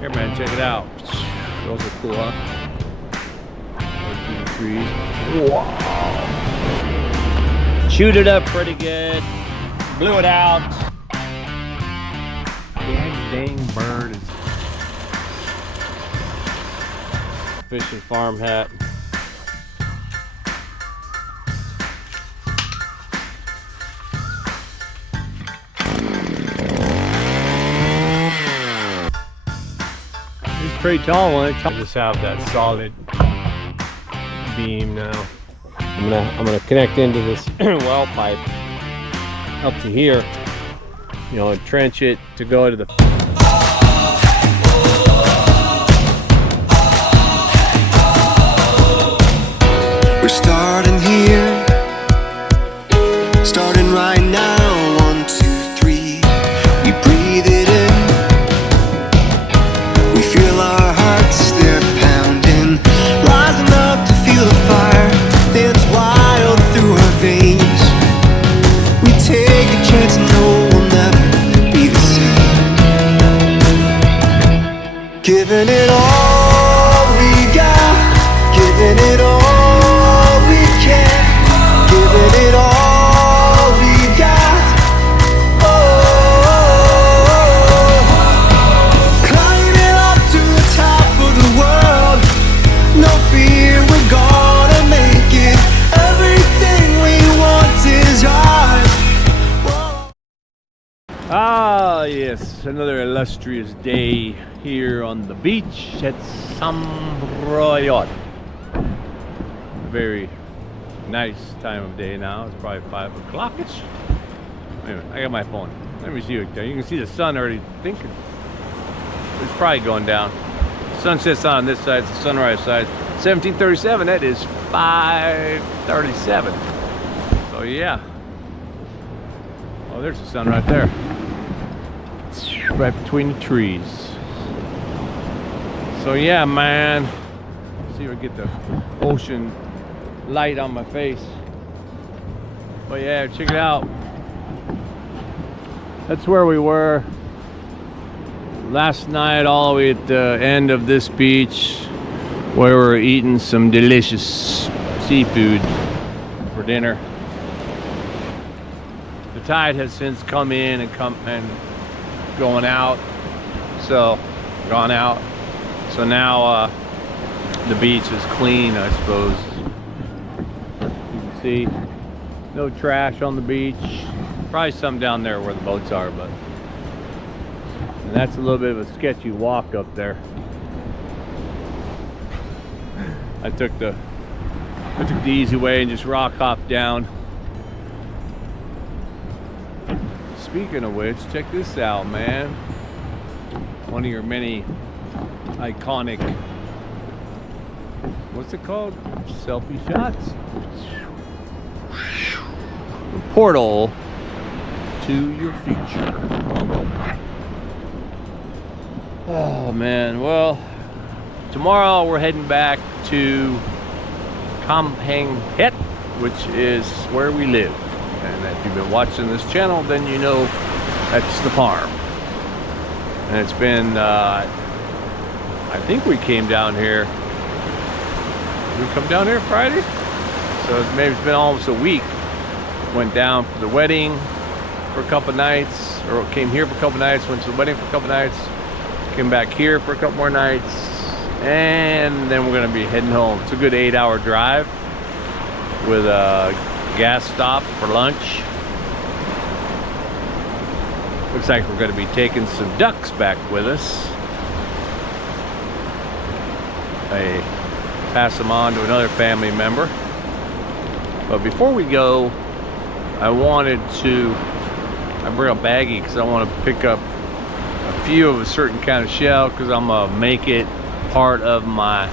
Here, man, check it out. Those are cool, huh? Through the trees. Wow. Chewed it up pretty good. Blew it out. Dang bird is fishing farm hat. Pretty tall one. I just have that solid beam now. I'm gonna connect into this well pipe up to here, you know, and trench it to go to the. We're starting here, starting right now. 1, 2, 3. We breathe it in. We feel our hearts, they're pounding, rising up to feel the fire dance wild through our veins. We take a chance and know we'll never be the same. Giving it all we got, giving it all we can, giving it all we got. No fear, we're gonna make it. Everything we want is ours. Ah, yes, another illustrious day here on the beach at Samroyot. Very nice time of day now. It's probably 5 o'clock-ish. Wait a minute, I got my phone. Let me see it there. You can see the sun already thinking. It's probably going down. Sun sets on this side, it's the sunrise side. 1737, that is 5:37. So yeah. Oh, there's the sun right there. It's right between the trees. So yeah, man. See if I get the ocean light on my face. But yeah, check it out. That's where we were last night, all the way at the end of this beach, where we're eating some delicious seafood for dinner. The tide has since come in and gone out. So now the beach is clean, I suppose. You can see no trash on the beach. Probably some down there where the boats are, but. And that's a little bit of a sketchy walk up there. I took the easy way and just rock hopped down. Speaking of which, check this out, man. One of your many iconic, what's it called? Selfie shots? The portal to your future. Oh man, well, tomorrow we're heading back to Kamphaengphet, which is where we live. And if you've been watching this channel, then you know that's the farm. And it's been, I think we came down here. Did we come down here Friday? So maybe it's been almost a week. Went down for the wedding for a couple nights, or came here for a couple nights, went to the wedding for a couple nights. Came back here for a couple more nights, and then we're gonna be heading home. It's a good 8-hour drive with a gas stop for lunch. Looks like we're gonna be taking some ducks back with us. I pass them on to another family member. But before we go, I bring a baggie because I want to pick up a few of a certain kind of shell, because I'm gonna make it part of my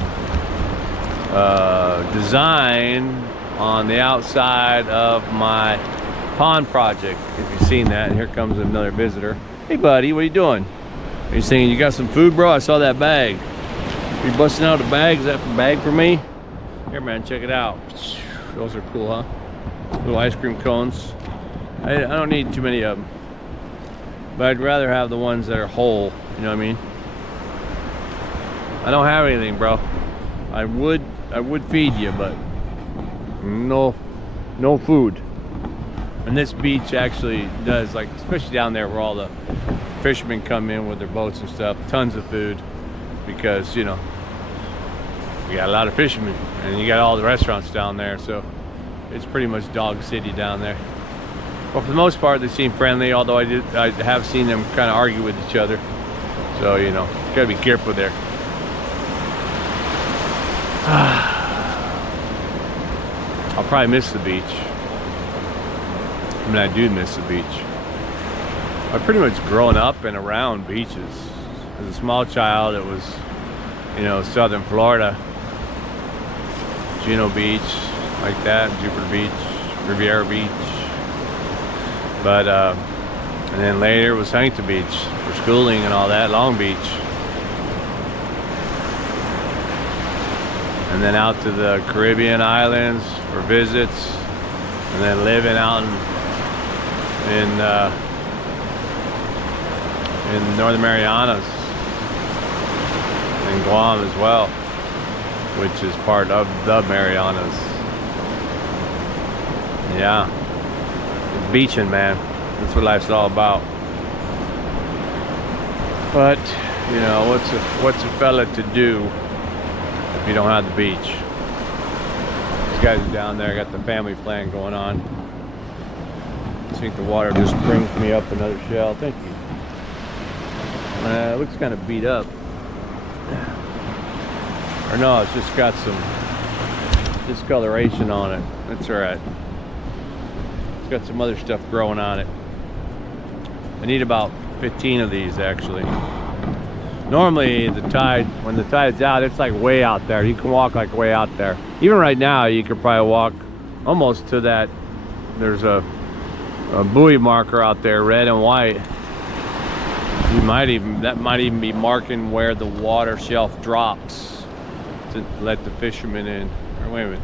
design on the outside of my pond project. If you've seen that. And here comes another visitor. Hey buddy, what are you doing? Are you saying you got some food, bro? I saw that bag. You busting out a bag? Is that a bag for me? Here man, check it out. Those are cool, huh? Little ice cream cones. I don't need too many of them, but I'd rather have the ones that are whole, you know what I mean? I don't have anything, bro. I would feed you, but no food. And this beach actually does, like, especially down there where all the fishermen come in with their boats and stuff, tons of food, because, you know, you got a lot of fishermen and you got all the restaurants down there, so it's pretty much dog city down there. But for the most part, they seem friendly, although I have seen them kind of argue with each other. So, you know, you gotta be careful there. I'll probably miss the beach. I mean, I do miss the beach. I've pretty much grown up and around beaches. As a small child, it was, you know, southern Florida, Juno Beach, like that, Jupiter Beach, Riviera Beach. But, and then later it was Huntington Beach for schooling and all that, Long Beach. And then out to the Caribbean islands for visits. And then living out in Northern Marianas. And Guam as well, which is part of the Marianas. Yeah. Beaching, man, that's what life's all about. But you know, what's a fella to do if you don't have the beach? These guys are down there, got the family plan going on. I think the water just brings me up another shell. Thank you. It looks kind of beat up, or no, it's just got some discoloration on it. That's all right. Got some other stuff growing on it. I need about 15 of these actually. Normally the tide, when the tide's out, it's like way out there. You can walk like way out there. Even right now you could probably walk almost to that. There's a buoy marker out there, red and white. That might even be marking where the water shelf drops to let the fishermen in. Or wait a minute.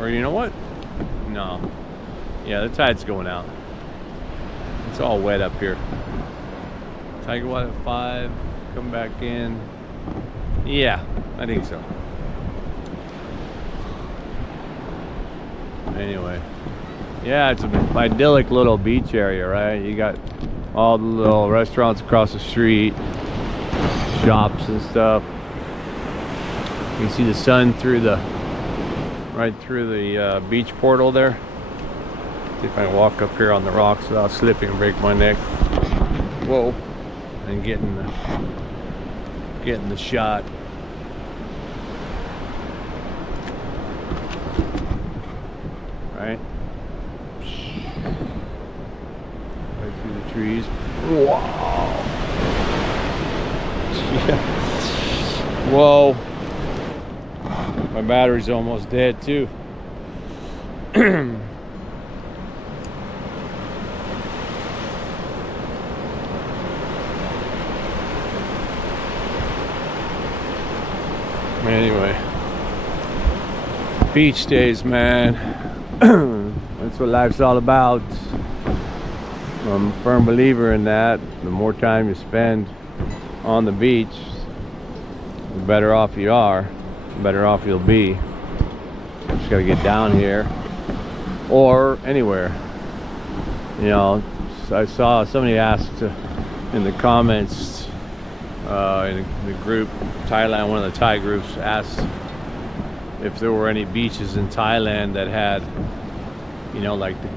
Or you know what? No. Yeah, the tide's going out. It's all wet up here. Tiger Watt at 5, come back in. Yeah, I think so. Anyway, yeah, it's an idyllic little beach area, right? You got all the little restaurants across the street, shops and stuff. You can see the sun right through the beach portal there. See if I can walk up here on the rocks without slipping and break my neck. Whoa. And getting the shot. Right? Right through the trees. Wow. Whoa. My battery's almost dead too. Anyway, beach days, man. That's what life's all about. I'm a firm believer in that. The more time you spend on the beach, the better off you are, the better off you'll be. Just gotta get down here or anywhere. You know, I saw somebody asked in the comments in the group, Thailand, one of the Thai groups, asked if there were any beaches in Thailand that had, you know, like the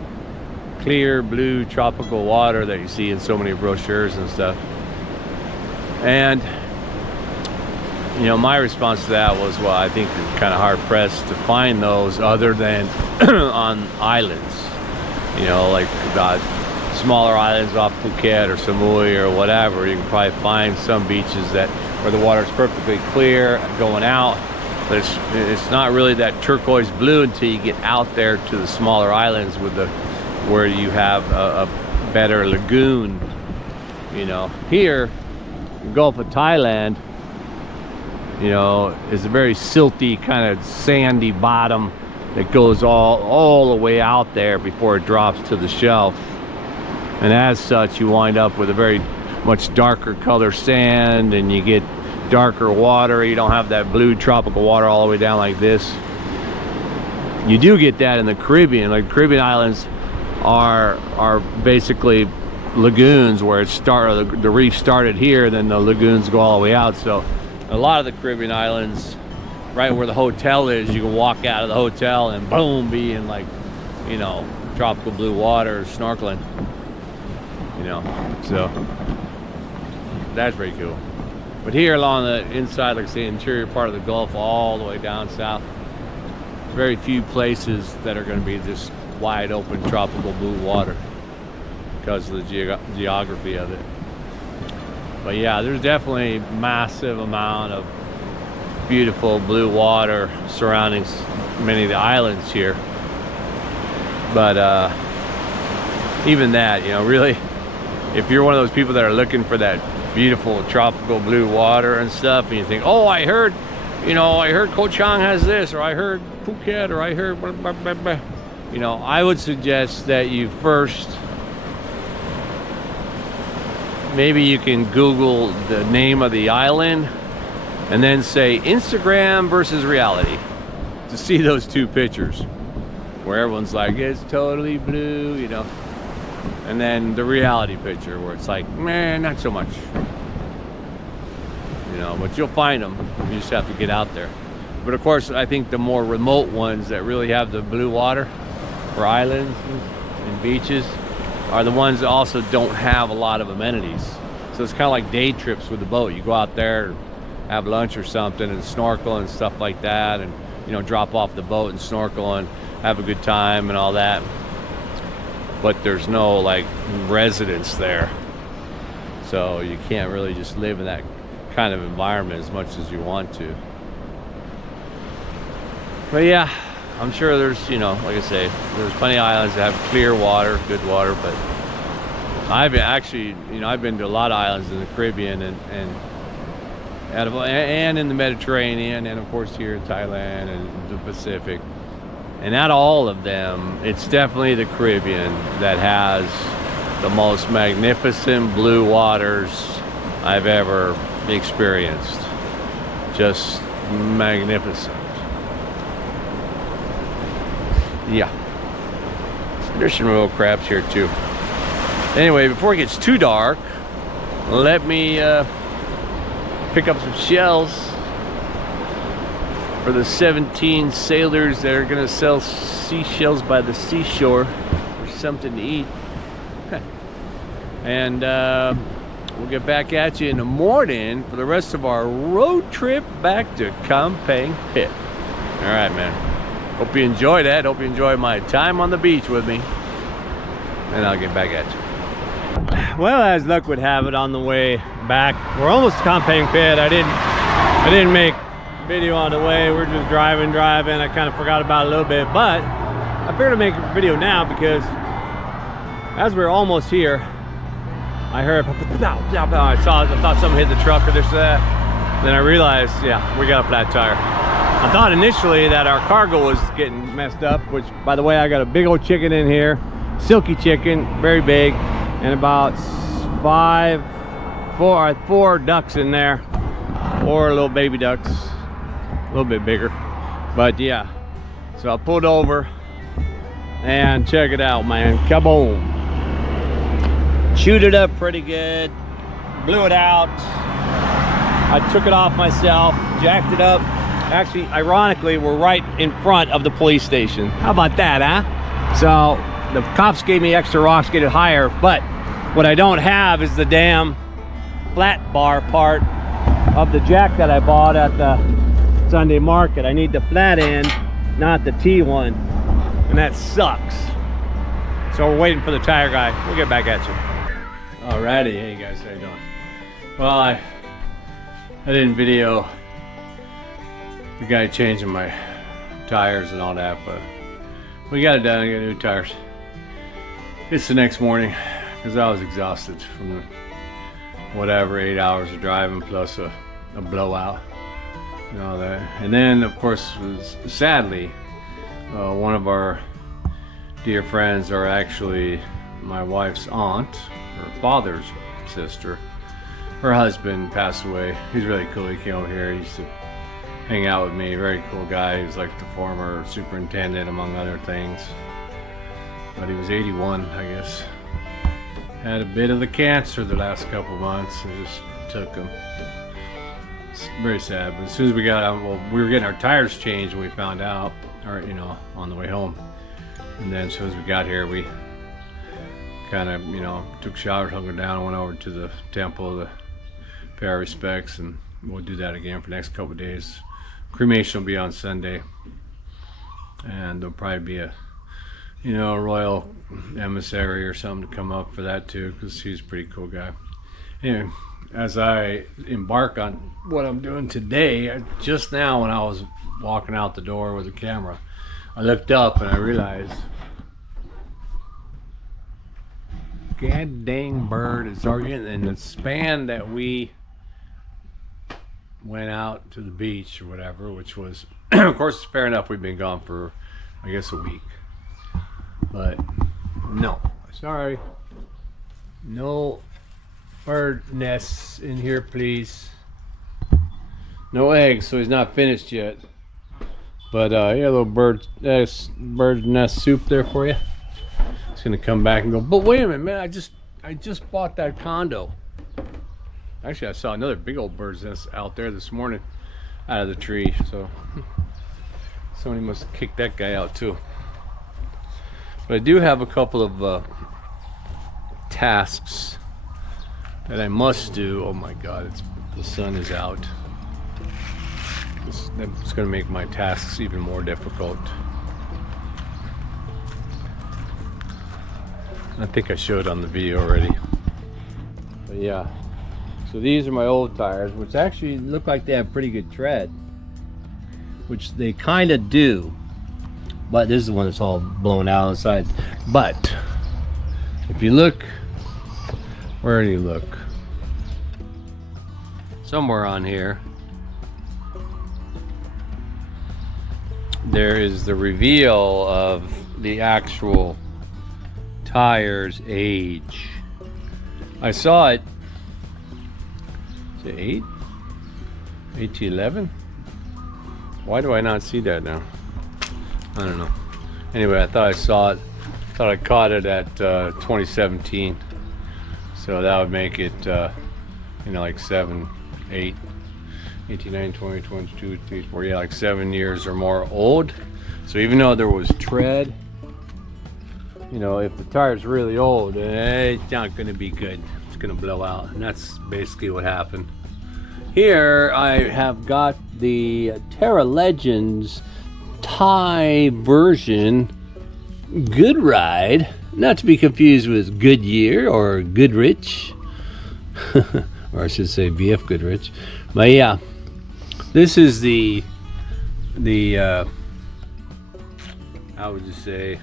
clear blue tropical water that you see in so many brochures and stuff. And you know, my response to that was, well, I think it's kind of hard pressed to find those other than on islands, you know, like smaller islands off Phuket or Samui or whatever. You can probably find some beaches where the water is perfectly clear going out, but it's not really that turquoise blue until you get out there to the smaller islands where you have a better lagoon. You know, here, the Gulf of Thailand, you know, is a very silty kind of sandy bottom that goes all the way out there before it drops to the shelf. And as such, you wind up with a very much darker color sand, and you get darker water. You don't have that blue tropical water all the way down like this. You do get that in the Caribbean. Like Caribbean islands are basically lagoons where the reef started here, then the lagoons go all the way out. So a lot of the Caribbean islands, right where the hotel is, you can walk out of the hotel and boom, be in like, you know, tropical blue water, snorkeling, you know. So that's pretty cool. But here along the inside, like I say, interior part of the Gulf, all the way down south, very few places that are going to be this wide open tropical blue water because of the geography of it. But yeah, there's definitely massive amount of beautiful blue water surrounding many of the islands here. But even that, you know, really, if you're one of those people that are looking for that beautiful tropical blue water and stuff, and you think, oh, I heard, you know, I heard Koh Chang has this, or I heard Phuket, or I heard blah, blah, blah, blah. You know, I would suggest that you first, maybe you can Google the name of the island and then say Instagram versus reality to see those two pictures where everyone's like, it's totally blue, you know, and then the reality picture where it's like, man, not so much, you know. But you'll find them, you just have to get out there. But of course, I think the more remote ones that really have the blue water for islands and beaches are the ones that also don't have a lot of amenities. So it's kind of like day trips with the boat. You go out there, have lunch or something, and snorkel and stuff like that, and, you know, drop off the boat and snorkel and have a good time and all that. But there's no like residence there, so you can't really just live in that kind of environment as much as you want to. But yeah, I'm sure there's, you know, like I say, there's plenty of islands that have clear water, good water. But I've actually, you know, I've been to a lot of islands in the Caribbean and in the Mediterranean, and of course here in Thailand and the Pacific. And out of all of them, it's definitely the Caribbean that has the most magnificent blue waters I've ever experienced. Just magnificent. Yeah. There's some real crabs here too. Anyway, before it gets too dark, let me pick up some shells for the 17 sailors that are gonna sell seashells by the seashore for something to eat. And we'll get back at you in the morning for the rest of our road trip back to Kamphaengphet. All right, man. Hope you enjoy that. Hope you enjoy my time on the beach with me. And I'll get back at you. Well, as luck would have it, on the way back, we're almost to Kamphaengphet. I didn't make video on the way. We're just driving. I kind of forgot about it a little bit, but I figured to make a video now because as we're almost here, I heard I thought something hit the truck or this that. Then I realized, yeah, we got a flat tire. I thought initially that our cargo was getting messed up, which, by the way, I got a big old chicken in here, silky chicken, very big, and about four ducks in there, or little baby ducks, a little bit bigger. But yeah, so I pulled over and check it out, man. Kaboom! Chewed it up pretty good, blew it out. I took it off myself, jacked it up. Actually, ironically, we're right in front of the police station. How about that, huh? So the cops gave me extra rocks to get it higher, but what I don't have is the damn flat bar part of the jack that I bought at the Sunday market. I need the flat end, not the T one, and that sucks. So we're waiting for the tire guy. We'll get back at you. Alrighty, hey guys, how you doing? Well, I didn't video the guy changing my tires and all that, but we got it done. I got new tires. It's the next morning because I was exhausted from the whatever 8 hours of driving plus a blowout and all that. And then of course, sadly, one of our dear friends, are actually my wife's aunt, her father's sister, her husband passed away. He's really cool. He came over here. He used to hang out with me. Very cool guy. He was like the former superintendent, among other things. But he was 81, I guess. Had a bit of the cancer the last couple months. It just took him. It's very sad. But as soon as we got out, well, we were getting our tires changed when we found out, or you know, on the way home. And then as soon as we got here, we kind of, you know, took showers, hunkered down, and went over to the temple to pay our respects, and we'll do that again for the next couple of days. Cremation will be on Sunday, and there'll probably be a, you know, a royal emissary or something to come up for that too, because he's a pretty cool guy. Anyway, as I embark on what I'm doing today, just now when I was walking out the door with the camera, I looked up and I realized, god dang bird is already in the span that we went out to the beach or whatever, which was of course fair enough, we've been gone for I guess a week, but no, sorry, no bird nests in here please, no eggs, so he's not finished yet. But yeah, a little bird nest soup there for you. It's gonna come back and go, but wait a minute, man, I just bought that condo. Actually, I saw another big old bird's nest out there this morning out of the tree, so somebody must have kicked that guy out too. But I do have a couple of tasks that I must do. Oh my god, the sun is out. It's going to make my tasks even more difficult. I think I showed on the video already. But yeah, so these are my old tires, which actually look like they have pretty good tread, which they kind of do. But this is the one that's all blown out on the side. But if you look, where do you look? Somewhere on here, there is the reveal of the actual tire's age. I saw it. Is it 8? 8 to 11? Why do I not see that now? I don't know. Anyway, I thought I saw it. Thought I caught it at 2017. So that would make it, you know, like 7, 8. 18, 19, 20, 22, 23, 24, yeah, like 7 years or more old. So even though there was tread, you know, if the tire's really old, it's not going to be good. It's going to blow out, and that's basically what happened. Here I have got the Terra Legends Thai version Good Ride, not to be confused with Goodyear or Goodrich, or I should say BF Goodrich. But yeah, this is the how would you say,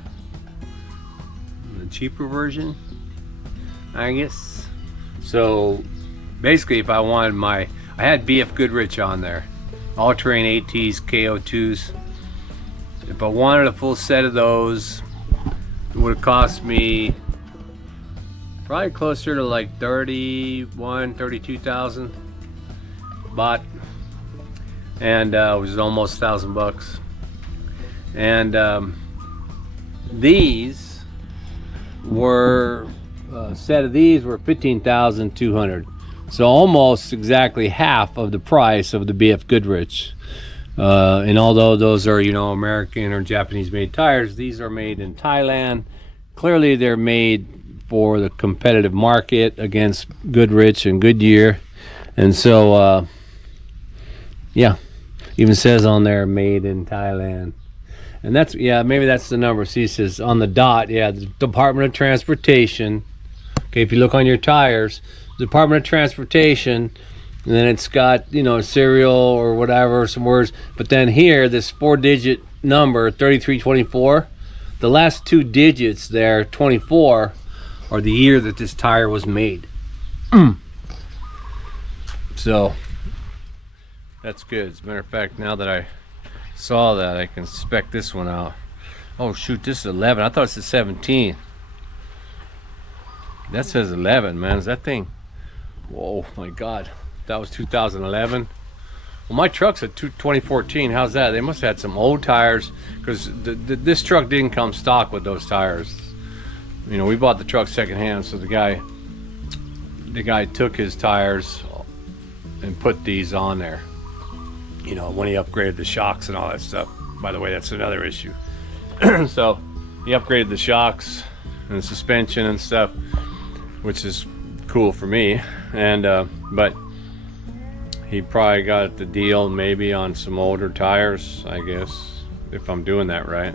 the cheaper version, I guess. So basically, if I wanted I had BF Goodrich on there, all-terrain ATs, KO2s. If I wanted a full set of those, it would have cost me probably closer to like 32,000 baht, and it was almost $1,000. And these were a set of these were 15,200, so almost exactly half of the price of the BF Goodrich. And although those are, you know, American or Japanese made tires, these are made in Thailand. Clearly they're made for the competitive market against Goodrich and Goodyear. And so yeah, even says on there made in Thailand. And that's, yeah, maybe that's the number. See, it says on the dot, yeah, the Department of Transportation. Okay, if you look on your tires, Department of Transportation, and then it's got, you know, serial or whatever, some words. But then here, this 4-digit number, 3324, the last 2 digits there, 24, are the year that this tire was made. So that's good. As a matter of fact, now that I saw that, I can spec this one out. Oh shoot, this is 11. I thought it said 17. That says 11, man. Is that thing Whoa, my God. That was 2011. Well, my truck's a 2014. How's that? They must have had some old tires, because this truck didn't come stock with those tires. You know, we bought the truck secondhand, so the guy took his tires and put these on there. You know, when he upgraded the shocks and all that stuff. By the way, that's another issue. So he upgraded the shocks and the suspension and stuff, which is cool for me. And but he probably got the deal maybe on some older tires, I guess, if I'm doing that right.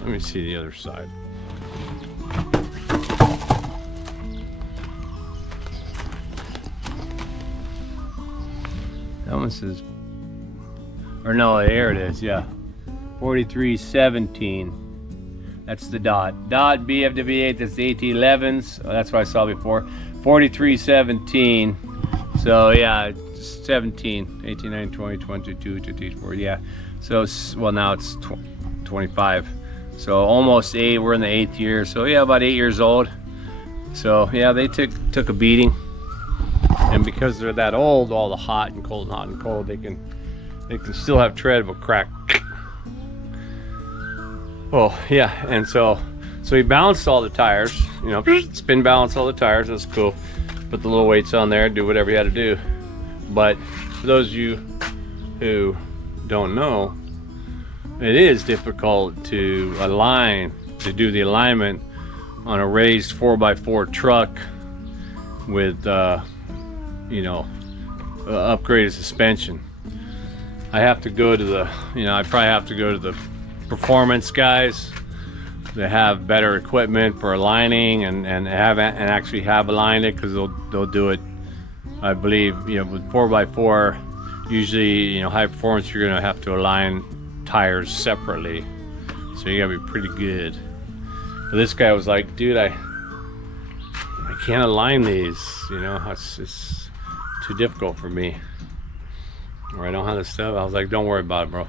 Let me see the other side. That one says, or no, here it is, yeah. 4317. That's the dot. Dot BFW8, that's the 1811s. Oh, that's what I saw before. 4317. So yeah, 17, 18, 19, 20, 22, 24, yeah. So, well, now it's 25. So almost 8, we're in the 8th year. So yeah, about 8 years old. So yeah, they took a beating. And because they're that old, all the hot and cold, they can still have tread but crack. Well, yeah, and so he balanced all the tires, you know, spin balance all the tires. That's cool. Put the little weights on there, do whatever you had to do. But for those of you who don't know, it is difficult to do the alignment on a raised 4x4 truck with you know, upgraded suspension. I have to go to the, you know, I probably have to go to the performance guys that have better equipment for aligning and actually have aligned it, because they'll do it. I believe, you know, with 4x4, usually, you know, high performance, you're gonna have to align tires separately, so you gotta be pretty good. But this guy was like, dude, I can't align these, you know, it's too difficult for me, or I don't have the stuff. I was like, don't worry about it, bro.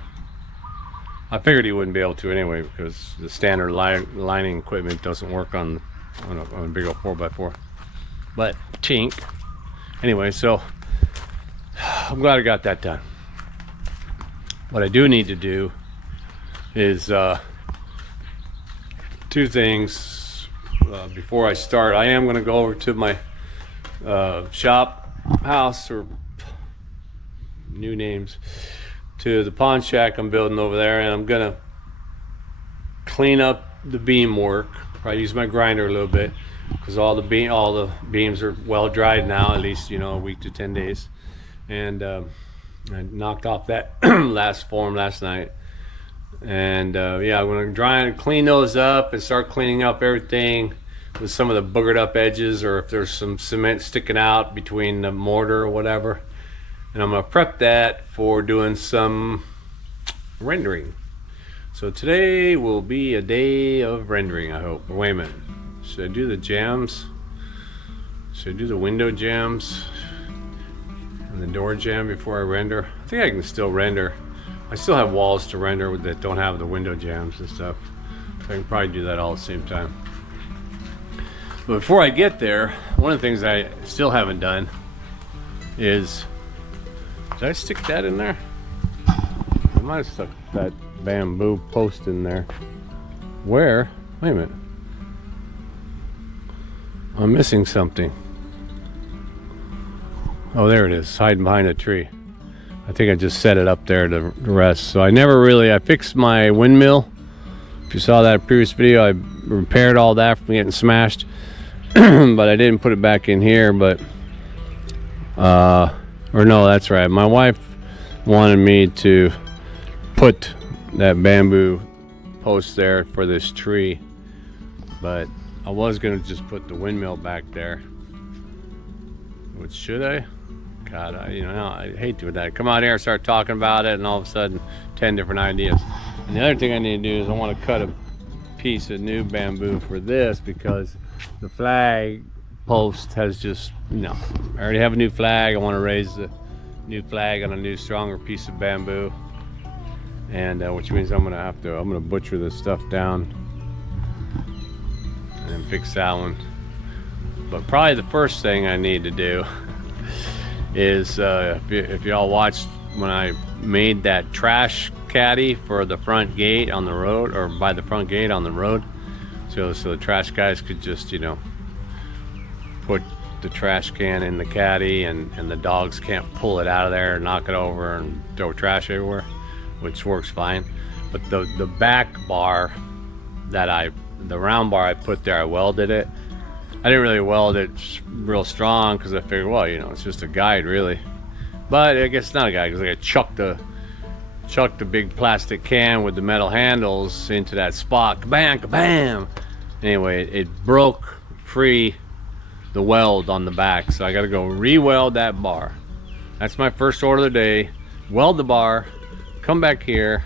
I figured he wouldn't be able to anyway, because the standard lining equipment doesn't work on a big old 4x4. But tink. Anyway, so I'm glad I got that done. What I do need to do is 2 things before I start. I am going to go over to my house, or new names, to the pawn shack I'm building over there, and I'm gonna clean up the beam work. Probably use my grinder a little bit, because all the beams are well dried now, at least, you know, a week to 10 days. And I knocked off that last form last night, and yeah, I'm gonna dry and clean those up and start cleaning up everything with some of the boogered up edges, or if there's some cement sticking out between the mortar or whatever. And I'm gonna prep that for doing some rendering. So today will be a day of rendering, I hope. Wait a minute, should I do the jams? Should I do the window jams and the door jam before I render? I think I can still render. I still have walls to render that don't have the window jams and stuff, so I can probably do that all at the same time. But before I get there, one of the things I still haven't done is, did I stick that in there? I might have stuck that bamboo post in there. Where? Wait a minute. I'm missing something. Oh, there it is, hiding behind a tree. I think I just set it up there to rest. So I fixed my windmill. If you saw that previous video, I repaired all that from getting smashed. But I didn't put it back in here, but or no, that's right, my wife wanted me to put that bamboo post there for this tree, but I was gonna just put the windmill back there. Which, should I? God, I hate doing that. Come out here and start talking about it, and all of a sudden 10 different ideas. And the other thing I need to do is I want to cut a piece of new bamboo for this, because the flag post has just, I already have a new flag. I want to raise the new flag on a new, stronger piece of bamboo, and which means I'm gonna butcher this stuff down and then fix that one. But probably the first thing I need to do is if y'all watched when I made that trash caddy for the front gate on the road, or by the front gate on the road, so the trash guys could just, you know, put the trash can in the caddy, and the dogs can't pull it out of there and knock it over and throw trash everywhere, which works fine. But the back bar that the round bar I put there, I welded it. I didn't really weld it real strong because I figured, well, you know, it's just a guide really. But I guess it's not a guide, because I chucked the big plastic can with the metal handles into that spot, kabam, kabam. Anyway, it broke free the weld on the back, so I got to go re-weld that bar. That's my first order of the day. Weld the bar, come back here,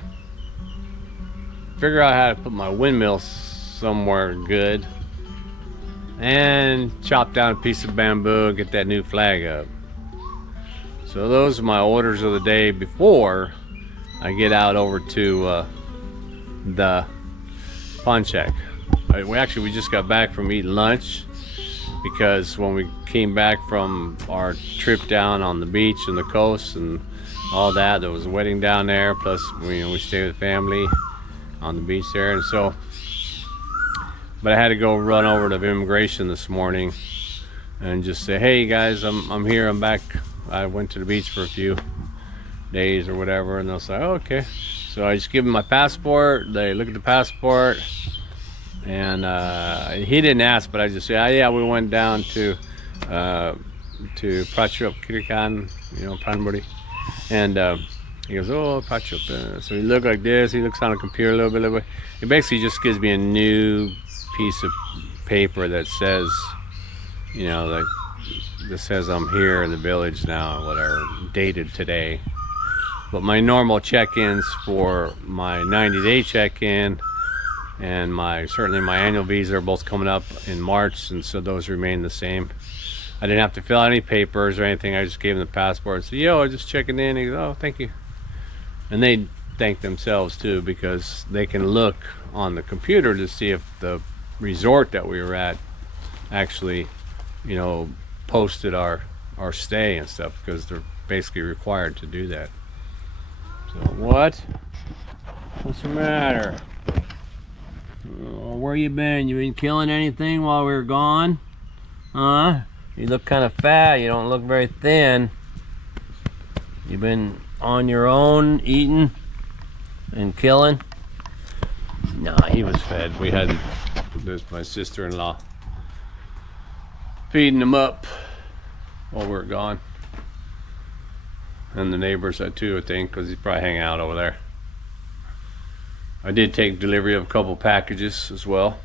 figure out how to put my windmill somewhere good, and chop down a piece of bamboo and get that new flag up. So those are my orders of the day before I get out over to the pawn shack. We just got back from eating lunch, because when we came back from our trip down on the beach and the coast and all that, there was a wedding down there, plus we stayed with family on the beach there, and so, but I had to go run over to immigration this morning and just say, hey guys, I'm here, I'm back. I went to the beach for a few days or whatever, and they'll say, oh, okay. So I just give them my passport, they look at the passport, and he didn't ask, but I just say, oh yeah, we went down to Prachuap Khiri, you know, Pranbury, and he goes, oh, Prachuap. So he looked like this, he looks on the computer a little bit. It basically just gives me a new piece of paper that says, you know, like, this says I'm here in the village now, whatever, dated today. But my normal check-ins for my 90-day check-in and certainly my annual visa are both coming up in March, and so those remain the same. I didn't have to fill out any papers or anything. I just gave them the passport and said, yo, just checking in. He goes, oh, thank you. And they thank themselves too, because they can look on the computer to see if the resort that we were at actually, you know, posted our stay and stuff, because they're basically required to do that. So what's the matter? Where you been? You been killing anything while we were gone? Huh? You look kind of fat. You don't look very thin. You been on your own eating and killing? Nah, he was fed. We had my sister-in-law feeding him up while we were gone, and the neighbors had too, I think, because he's probably hanging out over there. I did take delivery of a couple packages as well.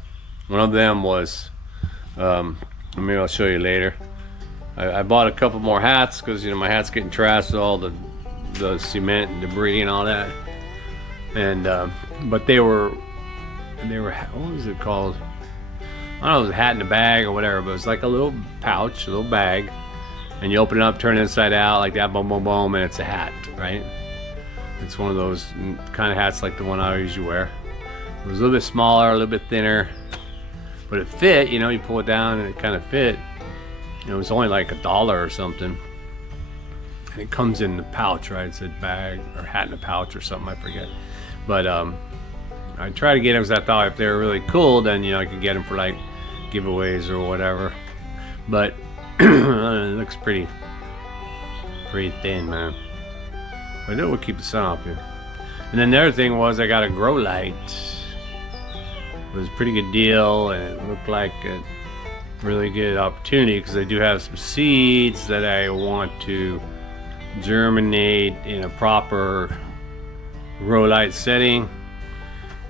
One of them was, maybe I'll show you later. I bought a couple more hats, because, you know, my hat's getting trashed, all the cement and debris and all that. And but they were what was it called? I don't know, it was a hat in a bag or whatever, but it was like a little pouch, a little bag, and you open it up, turn it inside out like that, boom, boom, boom, and it's a hat, right? It's one of those kind of hats like the one I usually wear. It was a little bit smaller, a little bit thinner, but it fit, you know, you pull it down and it kind of fit. And it was only like $1 or something. And it comes in the pouch, right? It said bag or hat in a pouch or something, I forget. But I tried to get them because I thought if they were really cool, then, you know, I could get them for like giveaways or whatever. But it looks pretty thin, man. But it will keep the sun off you. And then the other thing was I got a grow light. It was a pretty good deal, and it looked like a really good opportunity, because I do have some seeds that I want to germinate in a proper grow light setting,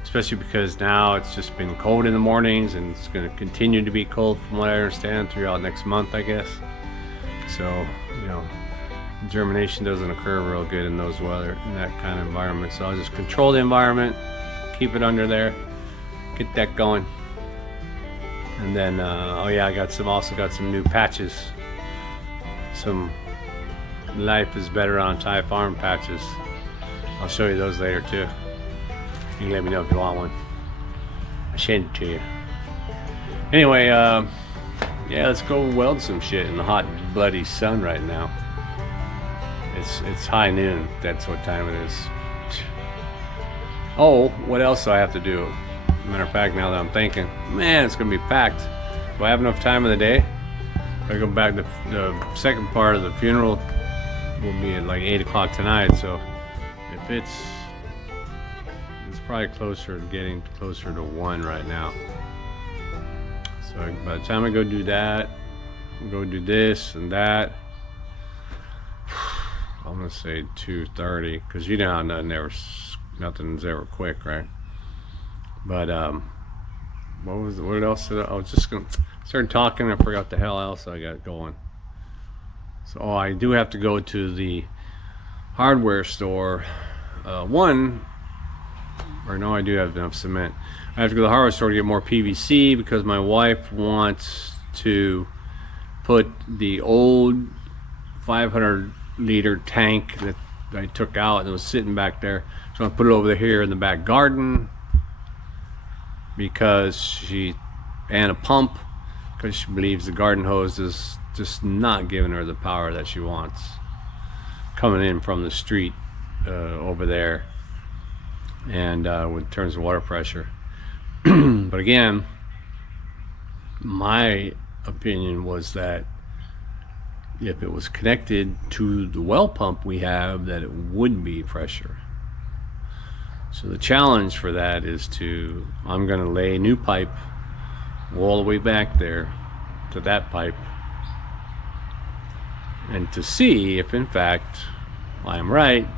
especially because now it's just been cold in the mornings, and it's going to continue to be cold from what I understand throughout next month, I guess. So, you know, germination doesn't occur real good in those weather, in that kind of environment. So I'll just control the environment, keep it under there, get that going. And then oh yeah, I also got some new patches, some Life is Better on Thai Farm patches. I'll show you those later too. You can let me know if you want one. I'll send it to you. Anyway, Yeah, let's go weld some shit in the hot, bloody sun right now. It's high noon. That's what time it is. Oh, what else do I have to do? Matter of fact, now that I'm thinking, man, it's gonna be packed. Do I have enough time in the day? I go back to the second part of the funeral will be at like 8 o'clock tonight, so if it's probably getting closer to 1 right now. So by the time I go do that, go do this and that, I'm gonna say 2:30, because you know how nothing's ever quick, right? But what else did I was just gonna start talking and I forgot the hell else I got going. So I do have to go to the hardware store. I do have enough cement. I have to go to the hardware store to get more PVC because my wife wants to put the old 500-liter tank that I took out and was sitting back there. So I put it over here in the back garden because and a pump, because she believes the garden hose is just not giving her the power that she wants coming in from the street over there, and in terms of water pressure. But again, my opinion was that if it was connected to the well pump we have, that it would be pressure. So the challenge for that is I'm going to lay new pipe all the way back there to that pipe, and to see if in fact I am right,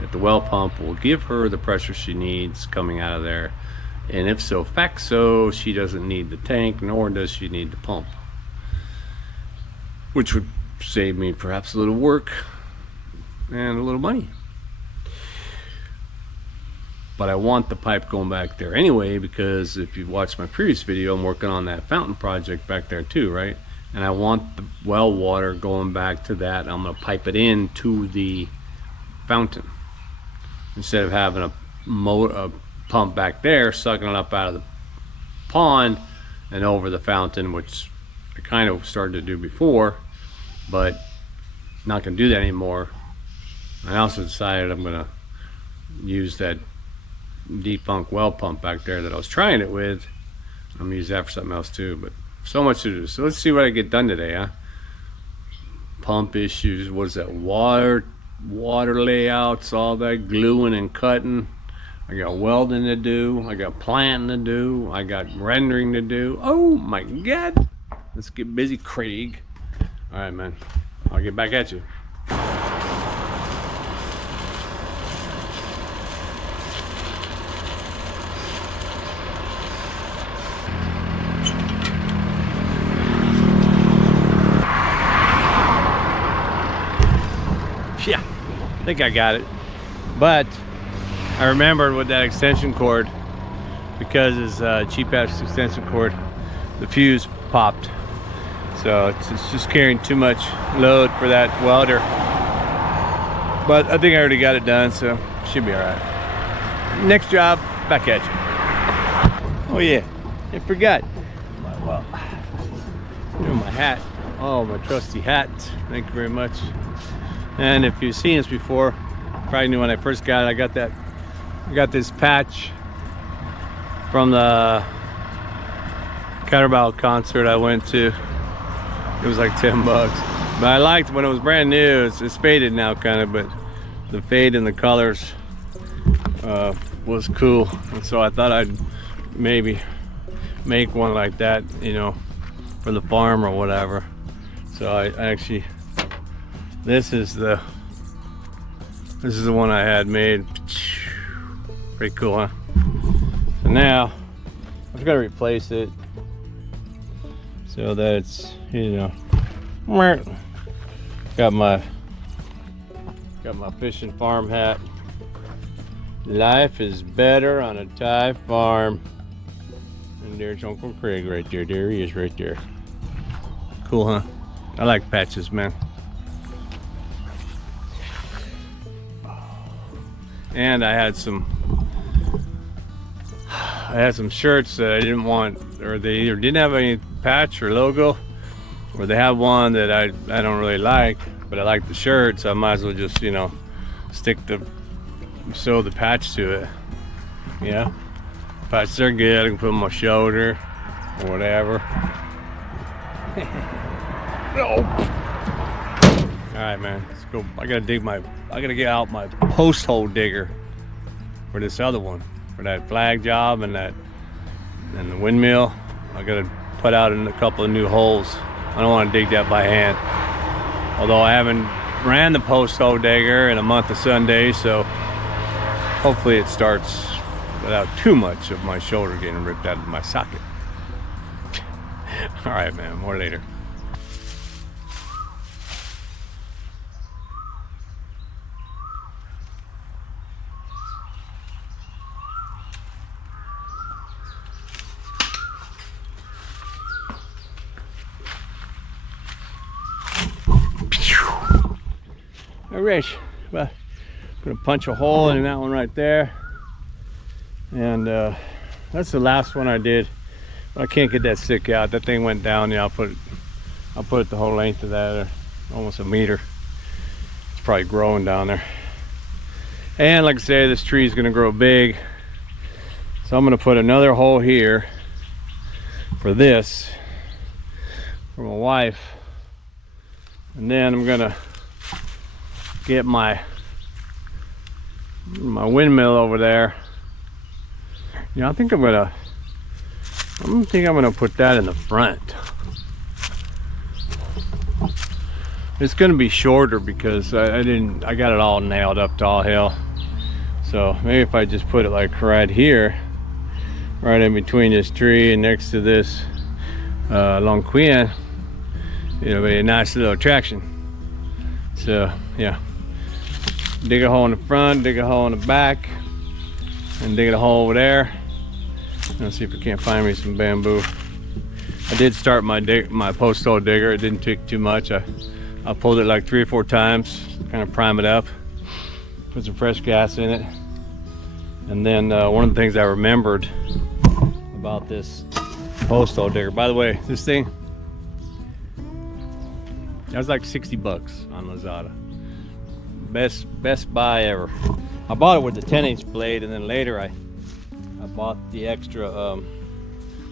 that the well pump will give her the pressure she needs coming out of there, and if so facto, she doesn't need the tank, nor does she need the pump, which would save me perhaps a little work and a little money. But I want the pipe going back there anyway, because if you've watched my previous video, I'm working on that fountain project back there too, right? And I want the well water going back to that. I'm going to pipe it into the fountain instead of having a pump back there sucking it up out of the pond and over the fountain, which I kind of started to do before, but not going to do that anymore. I also decided I'm going to use that defunct well pump back there that I was trying it with. I'm going to use that for something else too, but so much to do. So let's see what I get done today, huh? Pump issues, what is that, water layouts, all that gluing and cutting. I got welding to do, I got planting to do, I got rendering to do. Oh my God, let's get busy, Craig. All right, man, I'll get back at you. Yeah, I think I got it, but I remembered with that extension cord, because it's cheap ass extension cord, the fuse popped, so it's just carrying too much load for that welder. But I think I already got it done, so should be all right. Next job, back at you. Oh yeah, I forgot. Well, my hat. Oh, my trusty hat. Thank you very much. And if you've seen this before, probably knew when I first got it. I got this patch from the counterbalance concert I went to. It was like 10 bucks. But I liked when it was brand new. It's faded now kind of, but the fade in the colors was cool. And so I thought I'd maybe make one like that, you know, for the farm or whatever. So I actually, this is the one I had made. Pretty cool, huh? So now I've got to replace it so that it's, you know, got my fishing farm hat. Life is better on a Thai farm. And there's Uncle Craig right there. There he is right there. Cool, huh? I like patches, man. And I had some shirts that I didn't want, or they either didn't have any patch or logo, Or they have one that I don't really like, but I like the shirt, so I might as well just, you know, sew the patch to it. Yeah, patches are good. I can put them on my shoulder or whatever. No. All right, man, let's go. I gotta get out my post hole digger for this other one, for that flag job and the windmill. I gotta put out in a couple of new holes. I don't want to dig that by hand. Although I haven't ran the post hole digger in a month of Sundays, so hopefully it starts without too much of my shoulder getting ripped out of my socket. All right, man, more later. All right, well, I'm gonna punch a hole in that one right there, and that's the last one I did. But I can't get that stick out. That thing went down. Yeah, I'll put it the whole length of that, or almost a meter. It's probably growing down there. And like I say, this tree is gonna grow big, so I'm gonna put another hole here for this for my wife, and then I'm gonna get my windmill over there. Yeah, I think I'm gonna put that in the front. It's gonna be shorter because I got it all nailed up to all hell. So maybe if I just put it like right here, right in between this tree and next to this Long Queen, it'll be a nice little attraction. So yeah, dig a hole in the front, dig a hole in the back, and dig a hole over there. Let's see if we can't find me some bamboo. I did start my post hole digger. It didn't take too much. I pulled it like 3 or 4 times, kind of prime it up, put some fresh gas in it. And then one of the things I remembered about this post hole digger, by the way, this thing, that was like 60 bucks on Lazada. Best buy ever. I bought it with the 10-inch blade, and then later I bought the extra I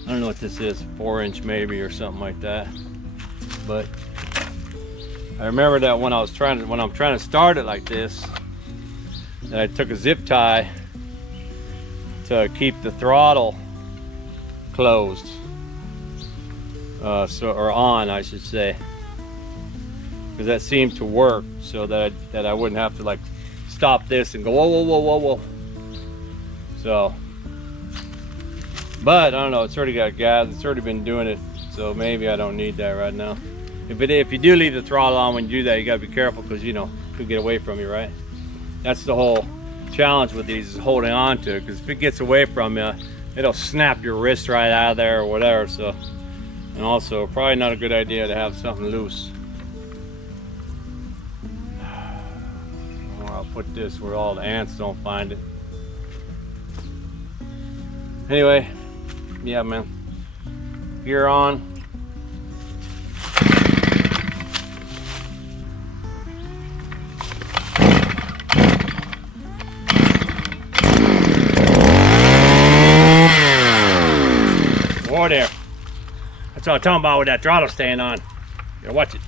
don't know what this is, 4-inch maybe or something like that. But I remember that when I'm trying to start it like this, that I took a zip tie to keep the throttle closed, or on, I should say, because that seemed to work, so that I wouldn't have to like stop this and go whoa. So, but I don't know, it's already got gas, it's already been doing it, so maybe I don't need that right now. If you do leave the throttle on when you do that, you gotta be careful, because you know, it could get away from you, right? That's the whole challenge with these, is holding on to it, because if it gets away from you, it'll snap your wrist right out of there or whatever. So, and also probably not a good idea to have something loose. Or I'll put this where all the ants don't find it. Anyway, yeah, man, gear on. Whoa there. That's what I'm talking about with that throttle staying on. You gotta watch it.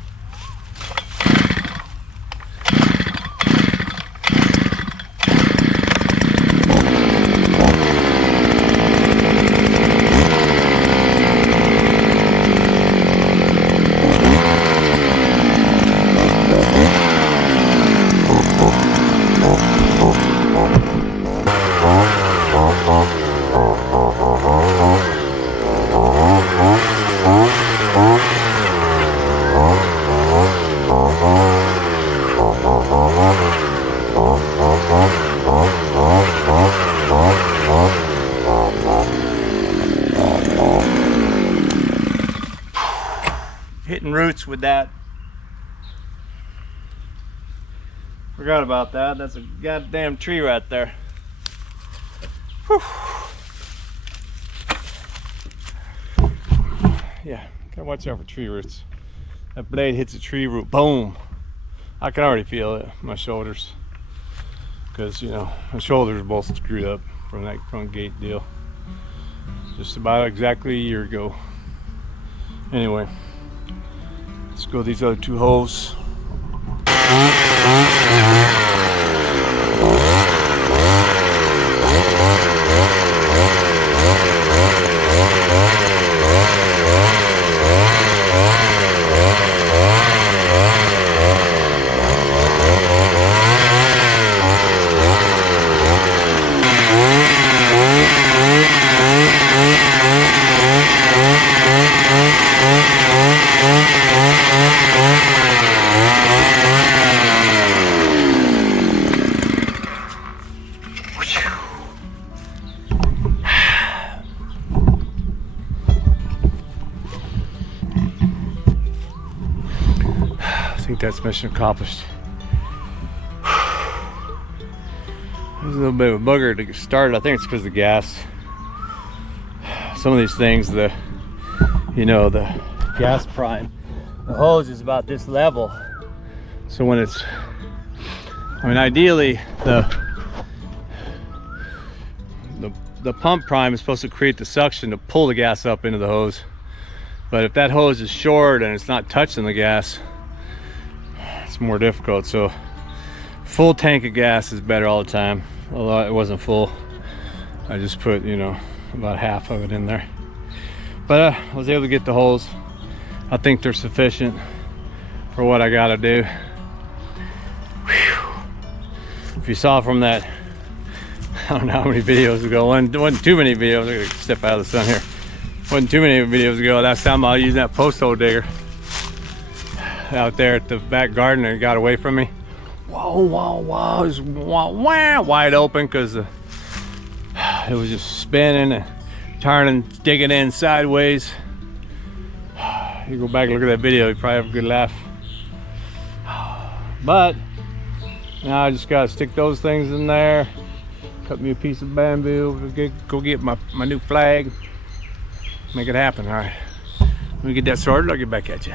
Hitting roots with that. Forgot about that. That's a goddamn tree right there. Whew. Yeah, gotta watch out for tree roots. that blade hits a tree root, boom. I can already feel it, my shoulders. Because, you know, my shoulders are both screwed up from that front gate deal. Just about exactly a year ago. Anyway, let's go these other two holes. I think that's mission accomplished. There's a little bit of a bugger to get started. I think it's because of the gas. Some of these things, the gas prime, the hose is about this level. So when it's, ideally the pump prime is supposed to create the suction to pull the gas up into the hose. But if that hose is short and it's not touching the gas, it's more difficult. So full tank of gas is better all the time. Although it wasn't full, I just put about half of it in there. But I was able to get the holes. I think they're sufficient for what I gotta do. Whew. If you saw from that, I don't know how many videos ago, wasn't too many videos. I'm gonna step out of the sun here. Wasn't too many videos ago. Last time I was using that post hole digger out there at the back garden, and it got away from me. Whoa, whoa, whoa! It was wide open because it was just spinning and turning, digging in sideways. You go back and look at that video, you probably have a good laugh. But now I just gotta stick those things in there, cut me a piece of bamboo, go get my new flag, make it happen. All right, let me get that sorted, I'll get back at you.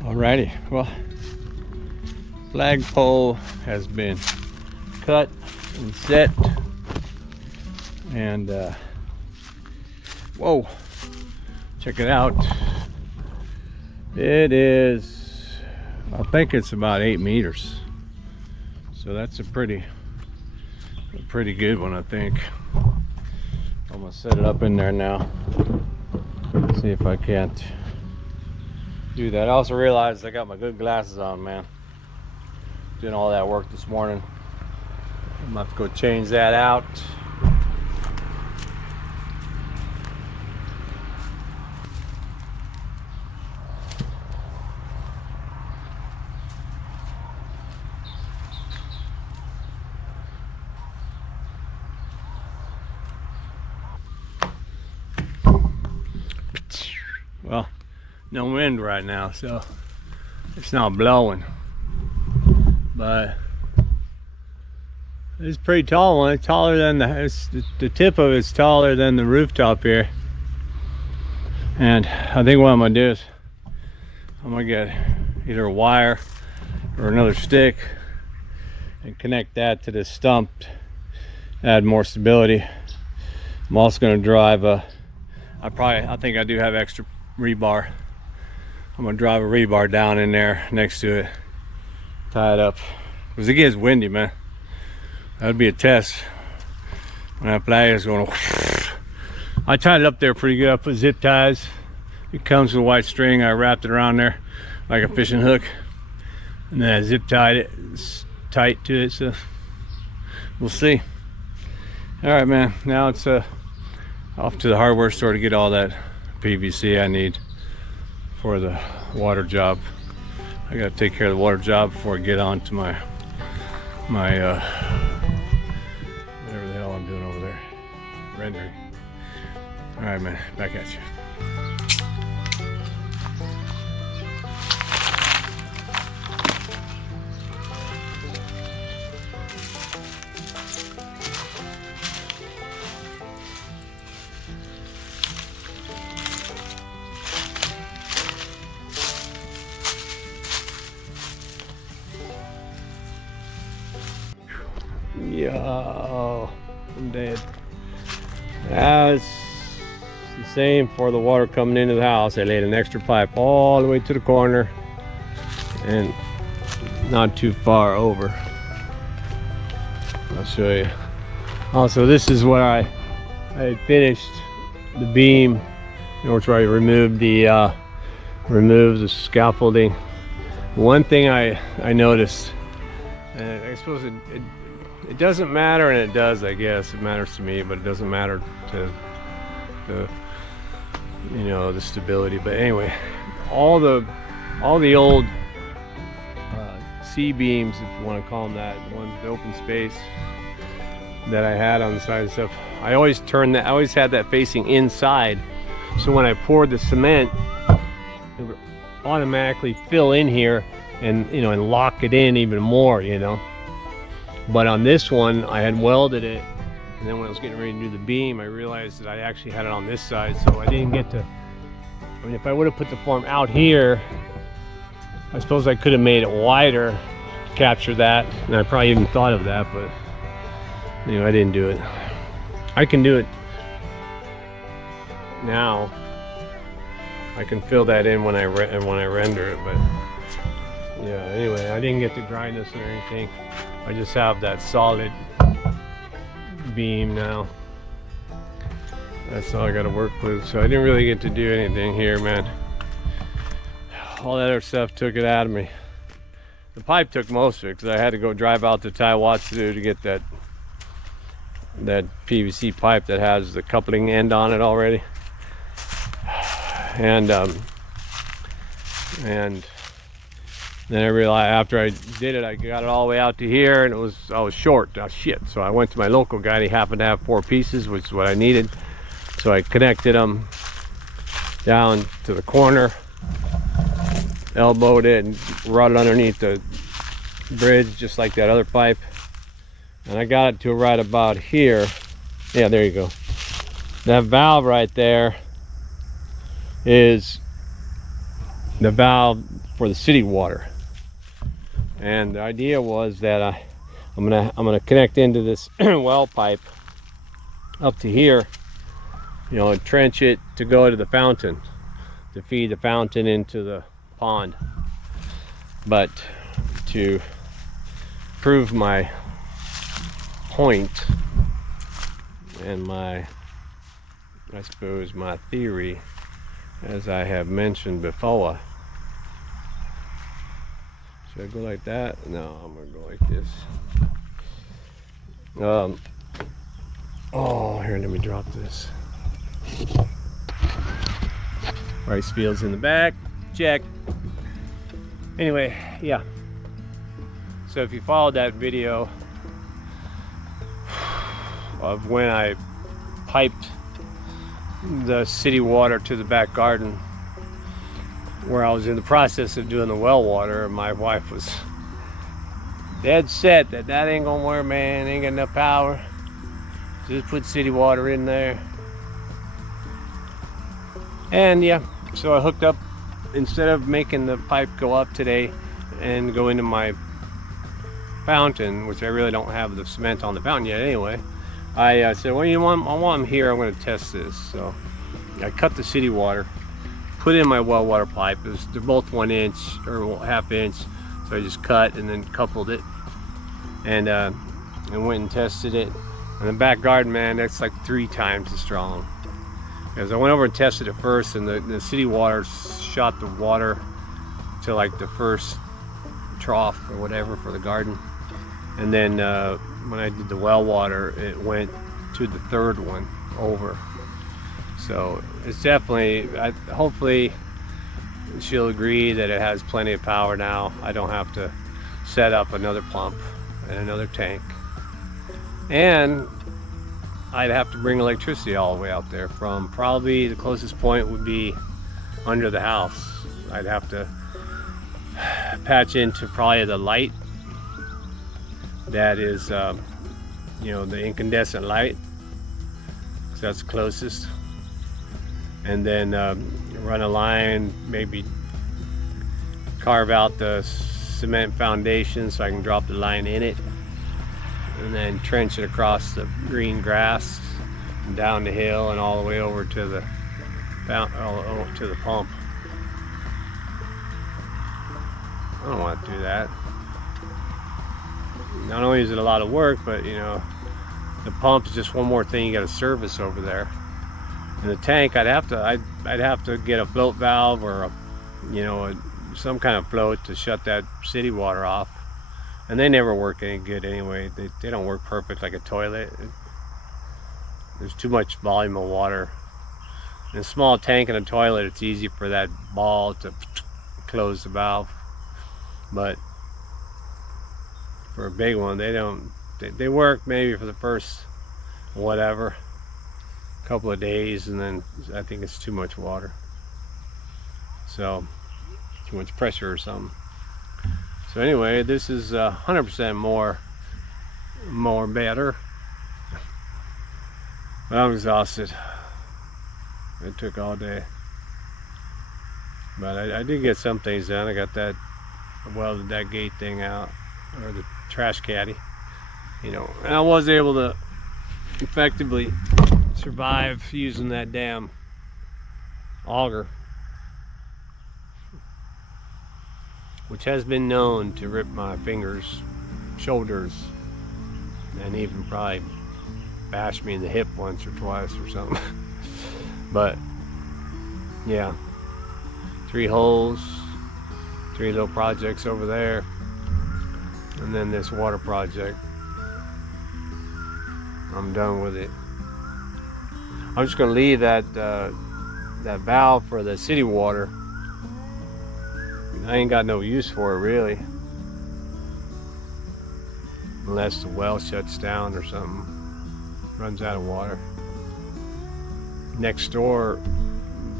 Alrighty, well, flagpole has been cut and set, and whoa, check it out. It is, I think it's about 8 meters, so that's a pretty good one, I think. I'm gonna set it up in there now, see if I can't do that. I also realized I got my good glasses on, man. Doing all that work this morning. I'm gonna have to go change that out. Well, no wind right now, so it's not blowing, but it's pretty tall one. It's taller than the tip of it's taller than the rooftop here. And I think what I'm gonna do is I'm gonna get either a wire or another stick and connect that to this stump, add more stability. I'm also gonna drive I think I do have extra rebar. I'm gonna drive a rebar down in there next to it, tie it up, because it gets windy, man. That'd be a test when that flag is going. I tied it up there pretty good. I put zip ties. It comes with white string. I wrapped it around there like a fishing hook, and then I zip tied it. It's tight to it, so we'll see. All right, man. Now it's off to the hardware store to get all that PVC I need for the water job. I I gotta take care of the water job before I get on to my whatever the hell I'm doing over there, rendering. All right, man, back at you. Yo, I'm dead. That's the same for the water coming into the house. I laid an extra pipe all the way to the corner and not too far over. I'll show you. Also, this is where I had finished the beam, which where I removed the scaffolding. One thing I noticed, and I suppose it doesn't matter, and it does, I guess. It matters to me, but it doesn't matter to the, you know, the stability. But anyway, all the old C-beams, if you want to call them that, the ones, the open space that I had on the side and stuff, I always turned that, I always had that facing inside. So when I poured the cement, it would automatically fill in here and, you know, and lock it in even more, you know. But on this one, I had welded it, and then when I was getting ready to do the beam, I realized that I actually had it on this side, so I didn't get to, I mean, if I would have put the form out here, I suppose I could have made it wider to capture that, and I probably even thought of that, but, you know, I didn't do it. I can do it now. I can fill that in when I render it, but, yeah, anyway, I didn't get the dryness or anything. I just have that solid beam now. That's all I got to work with. So I didn't really get to do anything here, man. All that other stuff took it out of me. The pipe took most of it because I had to go drive out to Taiwatsu to get that PVC pipe that has the coupling end on it already. And then I realized after I did it, I got it all the way out to here, and I was short. Oh, shit. So I went to my local guy, and he happened to have 4 pieces, which is what I needed. So I connected them down to the corner, elbowed it, and brought it underneath the bridge, just like that other pipe. And I got it to right about here. Yeah, there you go. That valve right there is the valve for the city water. And the idea was that I'm gonna connect into this well pipe up to here, you know, and trench it to go to the fountain, to feed the fountain into the pond. But to prove my point and I suppose my theory, as I have mentioned before, should I go like that? No, I'm gonna go like this. Oh, here, let me drop this. Rice fields in the back, check. Anyway, yeah. So if you followed that video of when I piped the city water to the back garden, where I was in the process of doing the well water, my wife was dead set that ain't gonna work, man. Ain't got enough power. Just put city water in there. And yeah, so I hooked up, instead of making the pipe go up today and go into my fountain, which I really don't have the cement on the fountain yet anyway, I said, well, you want, I want them here, I'm going to test this. So I cut the city water, put in my well water pipe. They're both 1 inch or 1/2 inch, so I just cut and then coupled it, and went and tested it. And the back garden, man, that's like 3 times as strong. Because I went over and tested it first, and the city water shot the water to like the first trough or whatever for the garden, and then when I did the well water, it went to the 3rd one over. So it's definitely, hopefully she'll agree that it has plenty of power now. I don't have to set up another pump and another tank. And I'd have to bring electricity all the way out there from probably the closest point would be under the house. I'd have to patch into probably the light that is, you know, the incandescent light, because that's the closest. And then run a line, maybe carve out the cement foundation so I can drop the line in it, and then trench it across the green grass and down the hill and all the way over to the pump. I don't want to do that. Not only is it a lot of work, but you know, the pump is just one more thing you got to service over there. And the tank, I'd have to get a float valve or some kind of float to shut that city water off. And they never work any good anyway. They don't work perfect like a toilet. There's too much volume of water. In a small tank in a toilet, it's easy for that ball to close the valve. But for a big one, they don't. They work maybe for the first whatever couple of days, and then I think it's too much water, so too much pressure or something. So anyway, this is 100% more better, but I'm exhausted. It took all day, but I did get some things done. I got that, welded that gate thing out, or the trash caddy, you know, and I was able to effectively survive using that damn auger, which has been known to rip my fingers, shoulders, and even probably bash me in the hip once or twice or something. But yeah, 3 holes, 3 little projects over there, and then this water project. I'm done with it. I'm just gonna leave that that valve for the city water. I ain't got no use for it really, unless the well shuts down or something, runs out of water. Next door,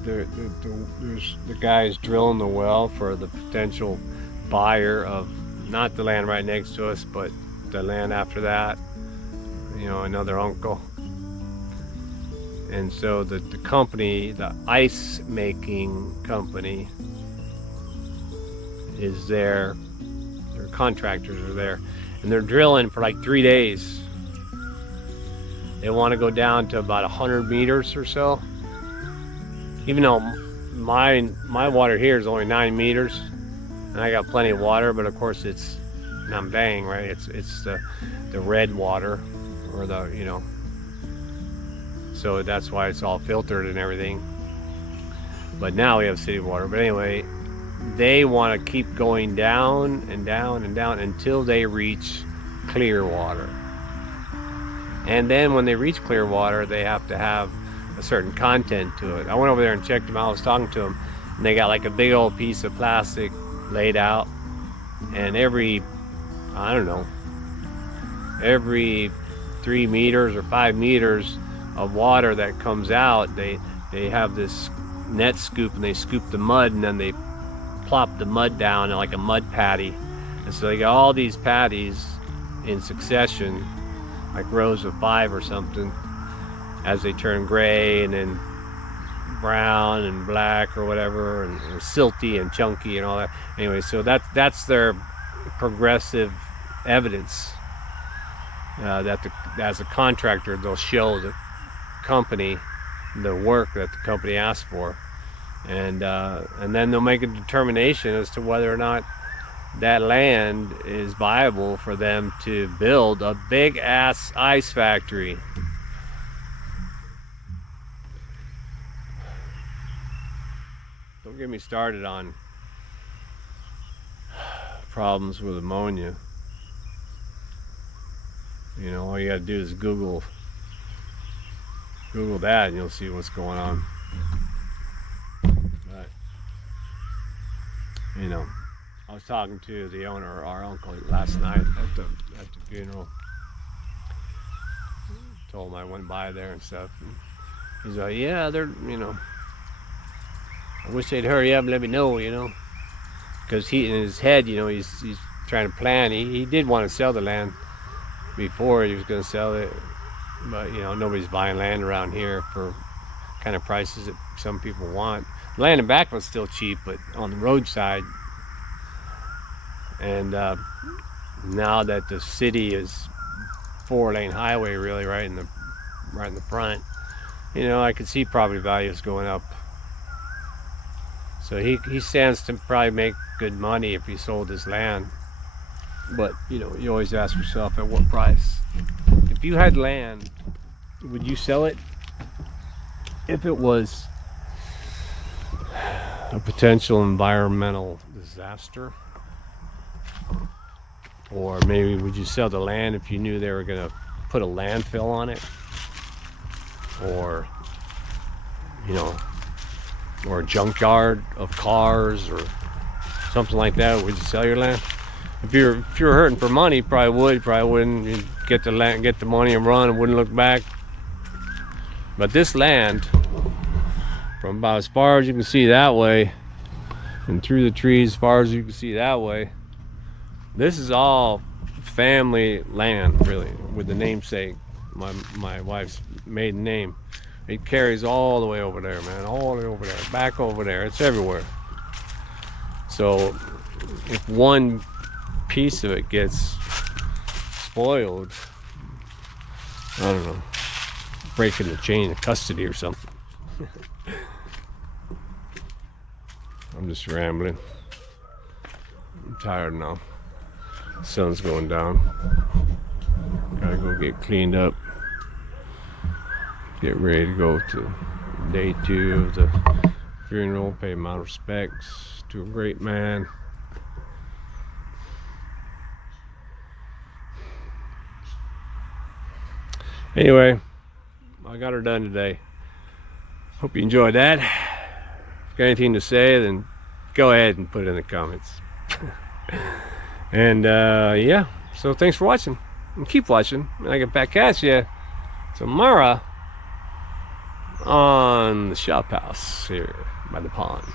there's the guys drilling the well for the potential buyer of not the land right next to us, but the land after that. You know, another uncle. And so the company, the ice making company, is there. Their contractors are there, and they're drilling for like 3 days. They want to go down to about 100 meters or so, even though my water here is only 9 meters, and I got plenty of water. But of course it's Kamphaengphet, right? It's the red water, or the, you know, so that's why it's all filtered and everything. But now we have city water. But anyway, they want to keep going down and down and down until they reach clear water. And then when they reach clear water, they have to have a certain content to it. I went over there and checked them out. I was talking to them, and they got like a big old piece of plastic laid out, and every 3 meters or 5 meters of water that comes out, they have this net scoop, and they scoop the mud, and then they plop the mud down in like a mud patty. And so they got all these patties in succession, like rows of 5 or something, as they turn gray and then brown and black or whatever, and silty and chunky and all that. Anyway, so that's their progressive evidence that as a contractor, they'll show the company the work that the company asked for, and then they'll make a determination as to whether or not that land is viable for them to build a big ass ice factory. Don't get me started on problems with ammonia. You know, all you gotta do is Google that and you'll see what's going on. But You know, I was talking to the owner, our uncle, last night at the funeral. Told him I went by there and stuff. And he's like, yeah, they're, you know, I wish they'd hurry up and let me know, you know, because he, in his head, you know, he's trying to plan. He did want to sell the land before he was going to sell it, but you know, nobody's buying land around here for kind of prices that some people want. Land in back was still cheap, but on the roadside, and now that the city is 4-lane highway, really right in the front, you know, I could see property values going up. So he stands to probably make good money if he sold his land. But you know, you always ask yourself, at what price? If you had land, would you sell it if it was a potential environmental disaster? Or maybe would you sell the land if you knew they were going to put a landfill on it? Or, you know, or a junkyard of cars or something like that? Would you sell your land? If you're hurting for money, you probably would. You probably wouldn't. You'd get the land, get the money and run, and wouldn't look back. But this land, from about as far as you can see that way, and through the trees as far as you can see that way, this is all family land, really, with the namesake, my wife's maiden name. It carries all the way over there, man, all the way over there, back over there. It's everywhere. So if one piece of it gets spoiled, I don't know, breaking the chain of custody or something. I'm just rambling. I'm tired now. The sun's going down. Gotta go get cleaned up. Get ready to go to day 2 of the funeral. Pay my respects to a great man. Anyway, I got her done today. Hope you enjoyed that. If you got anything to say, then go ahead and put it in the comments. And yeah, so thanks for watching, and keep watching, and I get back at you tomorrow on the shop house here by the pond.